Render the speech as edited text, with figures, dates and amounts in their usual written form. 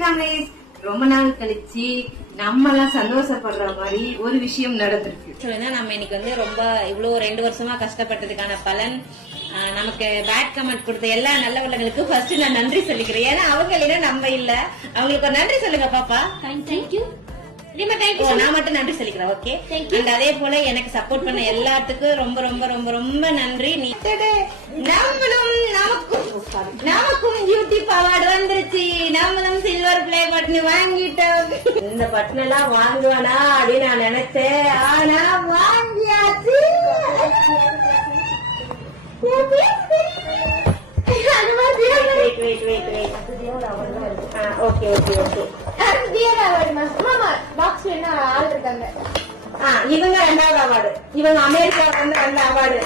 Families, ரொம்ப நாள் கழிச்சு நம்ம எல்லாம் சந்தோஷப்படுற மாதிரி ஒரு விஷயம் நடந்திருக்கு. நம்ம இன்னைக்கு வந்து ரொம்ப இவ்வளவு 2 வருஷமா கஷ்டப்பட்டதுக்கான பலன் நமக்கு பேட் கமெண்ட் கொடுத்த எல்லா நல்ல உள்ளவங்களுக்கு ஃபர்ஸ்ட் நான் நன்றி சொல்லிக்கிறேன். ஏன்னா அவங்க இல்லைன்னா நம்ம இல்ல. அவங்களுக்கு ஒரு நன்றி சொல்லுங்க பாப்பா. தேங்க்யூ. நான் மட்டும் நன்றி சொல்லிக்கிறேன். ஓகே, அண்ட் அதே போல எனக்கு சப்போர்ட் பண்ண எல்லாத்துக்கும் ரொம்ப ரொம்ப ரொம்ப ரொம்ப நன்றி. நமக்கும் யூடியூப் அவார்டு வந்துருச்சு. நம்மளும் சில்வர் பிளே பட்டன் வாங்கிட்டோம். இந்த பட்டன் எல்லாம் வாங்குவானா அப்படின்னு நான் நினைச்சேன். ஆனா வாங்கியாச்சு. இவங்க 2வது அவார்டு. இவங்க அமெரிக்கா வந்து 2 அவார்டு.